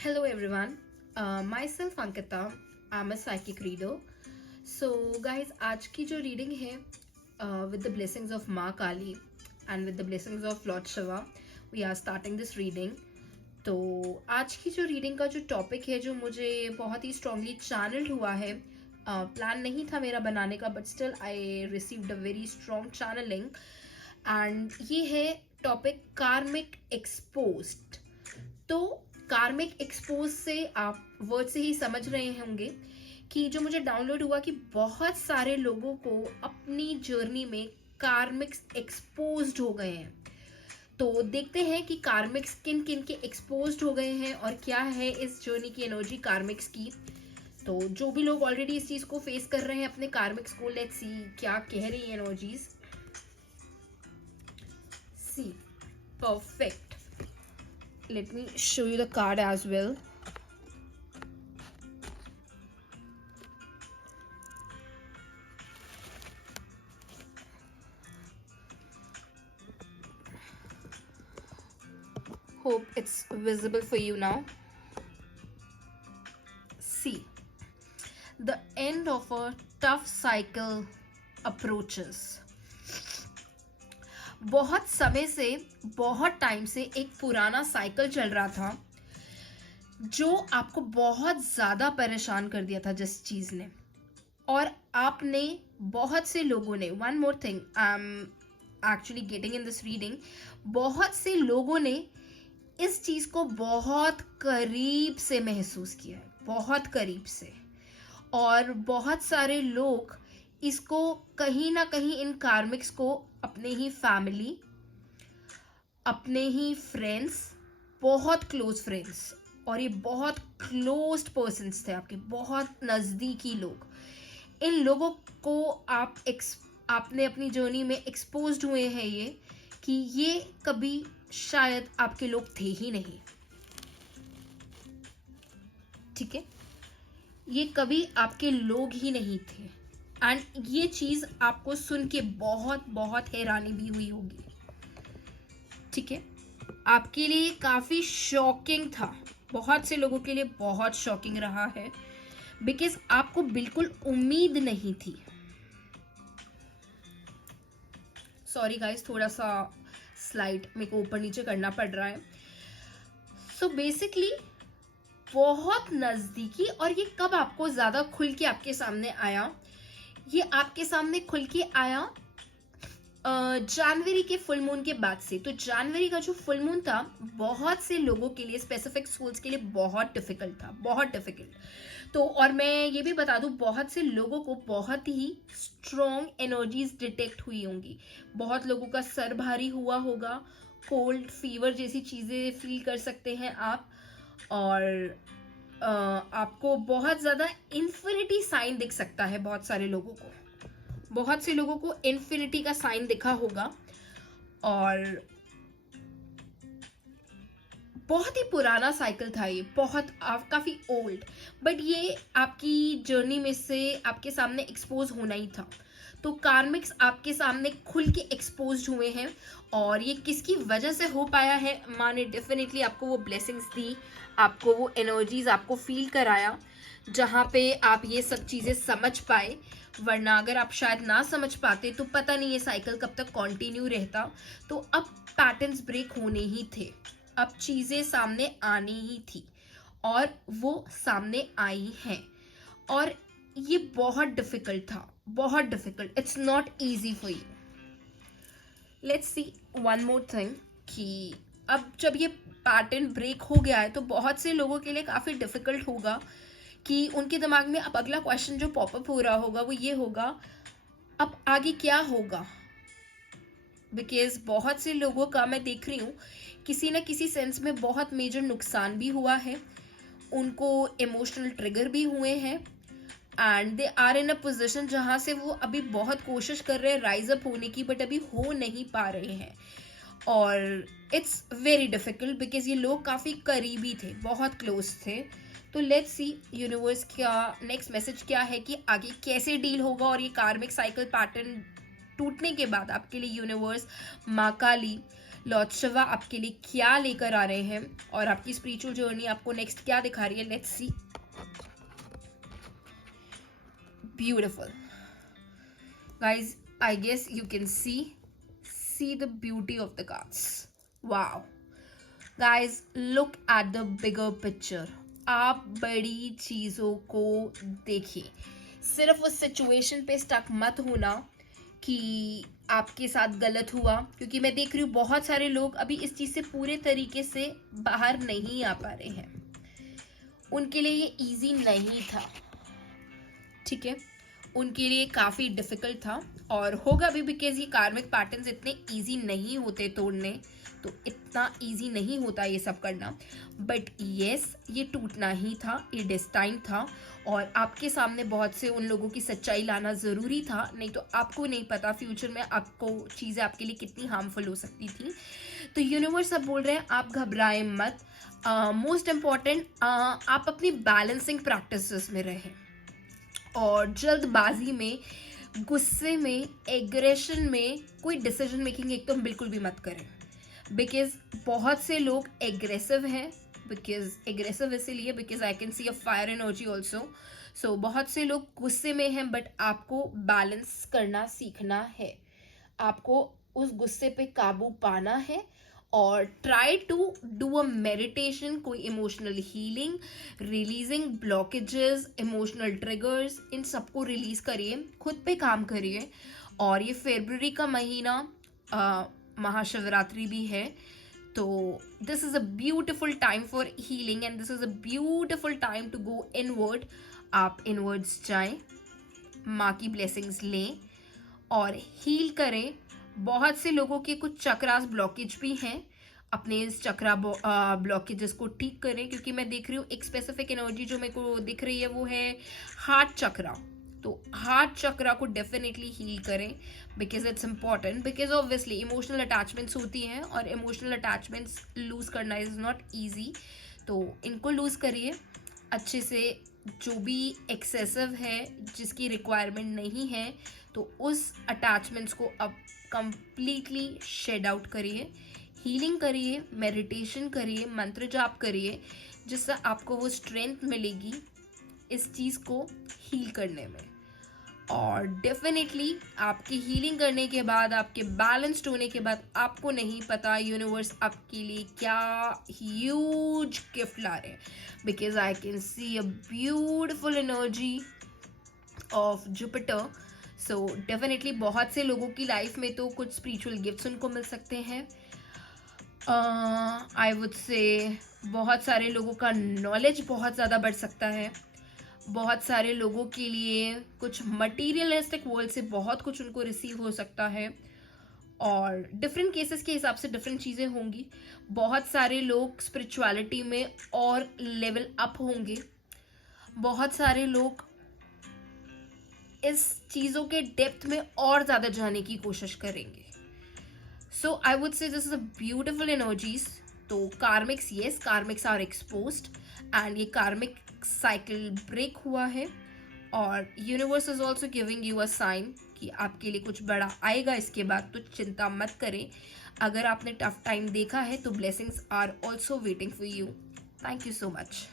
Hello everyone, myself Ankita. I'm a psychic reader. So guys, आज की जो reading है with the blessings of माँ काली and with the blessings of Lord Shiva, we are starting this reading. तो आज की जो रीडिंग का जो टॉपिक है जो मुझे बहुत ही स्ट्रांगली चैनल्ड हुआ है, प्लान नहीं था मेरा बनाने का, but still I received a very strong channelling and ये है टॉपिक कार्मिक एक्सपोज्ड. तो कार्मिक एक्सपोज से आप वर्ड से ही समझ रहे होंगे कि जो मुझे डाउनलोड हुआ कि बहुत सारे लोगों को अपनी जर्नी में कार्मिक्स एक्सपोज्ड हो गए हैं. तो देखते हैं कि कार्मिक्स किन किन के एक्सपोज्ड हो गए हैं और क्या है इस जर्नी की एनर्जी कार्मिक्स की. तो जो भी लोग ऑलरेडी इस चीज को फेस कर रहे हैं अपने कार्मिक्स को, लेट्स सी क्या कह रही है energies. See perfect. Let me show you the card as well. Hope it's visible for you now. See, the end of a tough cycle approaches. बहुत समय से, बहुत टाइम से एक पुराना साइकिल चल रहा था जो आपको बहुत ज़्यादा परेशान कर दिया था जिस चीज़ ने, और आपने बहुत से लोगों ने, one more thing I am actually getting in this reading, बहुत से लोगों ने इस चीज़ को बहुत करीब से महसूस किया है, बहुत करीब से. और बहुत सारे लोग इसको कहीं ना कहीं इन कार्मिक्स को अपने ही फैमिली, अपने ही फ्रेंड्स, बहुत क्लोज फ्रेंड्स, और ये बहुत क्लोज्ड पर्सन्स थे आपके, बहुत नज़दीकी लोग, इन लोगों को आपने अपनी जर्नी में एक्सपोज्ड हुए हैं ये कि ये कभी शायद आपके लोग थे ही नहीं. ठीक है, ये कभी आपके लोग ही नहीं थे. एंड ये चीज आपको सुन के बहुत बहुत हैरानी भी हुई होगी. ठीक है, आपके लिए काफी शॉकिंग था, बहुत से लोगों के लिए बहुत शॉकिंग रहा है, बिकॉज आपको बिल्कुल उम्मीद नहीं थी. सॉरी गाइस, थोड़ा सा स्लाइड मेरे को ऊपर नीचे करना पड़ रहा है. सो बेसिकली बहुत नजदीकी, और ये कब आपको ज्यादा खुल के आपके सामने आया, ये आपके सामने खुल के आया जनवरी के फुल मून के बाद से. तो जनवरी का जो फुल मून था बहुत से लोगों के लिए, स्पेसिफिक सोल्स के लिए बहुत डिफिकल्ट था, बहुत डिफिकल्ट. तो और मैं ये भी बता दूं, बहुत से लोगों को बहुत ही स्ट्रॉन्ग एनर्जीज डिटेक्ट हुई होंगी. बहुत लोगों का सर भारी हुआ होगा, कोल्ड फीवर जैसी चीज़ें फील कर सकते हैं आप, और आपको बहुत ज़्यादा इन्फिनिटी साइन दिख सकता है. बहुत सारे लोगों को, बहुत से लोगों को इन्फिनिटी का साइन दिखा होगा. और बहुत ही पुराना साइकिल था ये, बहुत काफ़ी ओल्ड, बट ये आपकी जर्नी में से आपके सामने एक्सपोज होना ही था. तो कार्मिक्स आपके सामने खुल के एक्सपोज हुए हैं, और ये किसकी वजह से हो पाया है, माँ ने डेफिनेटली आपको वो ब्लेसिंग्स दी, आपको वो एनर्जीज आपको फील कराया जहाँ पे आप ये सब चीज़ें समझ पाए. वरना अगर आप शायद ना समझ पाते तो पता नहीं ये साइकिल कब तक कंटिन्यू रहता. तो अब पैटर्न्स ब्रेक होने ही थे, अब चीज़ें सामने आनी ही थी, और वो सामने आई हैं. और ये बहुत डिफिकल्ट था, बहुत difficult. It's not easy for you. Let's see one more thing कि अब जब ये पैटर्न ब्रेक हो गया है तो बहुत से लोगों के लिए काफ़ी डिफिकल्ट होगा कि उनके दिमाग में अब अगला क्वेश्चन जो पॉपअप हो रहा होगा वो ये होगा, अब आगे क्या होगा. बिकॉज बहुत से लोगों का मैं देख रही हूँ किसी न किसी सेंस में बहुत मेजर नुकसान भी हुआ है, उनको इमोशनल ट्रिगर भी हुए हैं, and they are in a position जहाँ से वो अभी बहुत कोशिश कर रहे हैं राइज अप होने की, बट अभी हो नहीं पा रहे हैं. और इट्स वेरी डिफिकल्ट बिकॉज ये लोग काफ़ी करीबी थे, बहुत क्लोज थे. तो लेट्स सी यूनिवर्स का नेक्स्ट मैसेज क्या है कि आगे कैसे डील होगा. और ये कार्मिक साइकिल पैटर्न टूटने के बाद आपके लिए यूनिवर्स, माँ काली, लॉर्ड शिवा आपके लिए क्या लेकर आ रहे हैं और आपकी स्पिरिचुअल जर्नी आपको नेक्स्ट क्या दिखा रही है. Let's see. Beautiful guys, I guess you can see the beauty of the cards. Wow guys, look at the bigger picture. आप बड़ी चीजों को देखिए. सिर्फ उस सिचुएशन पे स्टक मत होना कि आपके साथ गलत हुआ, क्योंकि मैं देख रही हूँ बहुत सारे लोग अभी इस चीज से पूरे तरीके से बाहर नहीं आ पा रहे हैं. उनके लिए ये इजी नहीं था. ठीक है, उनके लिए काफ़ी डिफ़िकल्ट था और होगा भी, बिकॉज ये कार्मिक पैटर्न्स इतने इजी नहीं होते तोड़ने, तो इतना इजी नहीं होता ये सब करना. बट येस, ये टूटना ही था, ये डेस्टाइन था और आपके सामने बहुत से उन लोगों की सच्चाई लाना ज़रूरी था. नहीं तो आपको नहीं पता फ्यूचर में आपको चीज़ें आपके लिए कितनी हार्मफुल हो सकती थी. तो यूनिवर्स अब बोल रहे हैं आप घबराएं मत. मोस्ट इम्पॉर्टेंट, आप अपनी बैलेंसिंग प्रैक्टिसेस में रहें और जल्दबाजी में, गुस्से में, एग्रेशन में कोई डिसीजन मेकिंग एकदम बिल्कुल भी मत करें. बिकॉज बहुत से लोग एग्रेसिव हैं. बिकॉज एग्रेसिव इसीलिए because I can see a fire energy also. So बहुत से लोग गुस्से में हैं, बट आपको बैलेंस करना सीखना है. आपको उस गुस्से पे काबू पाना है और try to do a meditation, कोई emotional healing, releasing blockages, emotional triggers, इन सबको रिलीज करिए, खुद पे काम करिए. और ये फरवरी का महीना महाशिवरात्रि भी है, तो this is a beautiful time for healing and this is a beautiful time to go inward. आप इनवर्ड्स जाएं, माँ की ब्लेसिंग्स लें और हील करें. बहुत से लोगों के कुछ चक्रास ब्लॉकेज भी हैं, अपने इस चक्रा ब्लॉकेजेस को ठीक करें. क्योंकि मैं देख रही हूँ एक स्पेसिफिक एनर्जी जो मेरे को दिख रही है वो है हार्ट चक्रा. तो हार्ट चक्रा को डेफिनेटली हील करें because it's important. Because obviously emotional attachments होती हैं और इमोशनल अटैचमेंट्स लूज करना इज़ नॉट ईजी. तो इनको लूज करिए अच्छे से. जो भी एक्सेसिव है, जिसकी रिक्वायरमेंट नहीं है, तो उस अटैचमेंट्स को अब कंप्लीटली शेड आउट करिए. हीलिंग करिए, मेडिटेशन करिए, मंत्र जाप करिए, जिससे आपको वो स्ट्रेंथ मिलेगी इस चीज़ को हील करने में. और डेफिनेटली आपकी हीलिंग करने के बाद, आपके बैलेंस्ड होने के बाद, आपको नहीं पता यूनिवर्स आपके लिए क्या ह्यूज गिफ्ट ला रहे हैं. Because I can see a beautiful energy of Jupiter. So definitely बहुत से लोगों की लाइफ में तो कुछ स्पिरिचुअल गिफ्ट्स उनको मिल सकते हैं. आई वुड से बहुत सारे लोगों का नॉलेज बहुत ज़्यादा बढ़ सकता है. बहुत सारे लोगों के लिए कुछ मटीरियलिस्टिक वर्ल्ड से बहुत कुछ उनको रिसीव हो सकता है और डिफरेंट केसेस के हिसाब से डिफरेंट चीज़ें होंगी. बहुत सारे लोग स्पिरिचुअलिटी में और लेवल अप होंगे. बहुत सारे लोग इस चीज़ों के डेप्थ में और ज़्यादा जाने की कोशिश करेंगे. So I would say this is a beautiful energies. तो karmics, yes, karmics are exposed and ये कार्मिक साइकिल ब्रेक हुआ है और universe is also giving you a sign कि आपके लिए कुछ बड़ा आएगा इसके बाद. तो चिंता मत करें. अगर आपने टफ टाइम देखा है तो blessings are also waiting for you. Thank you so much.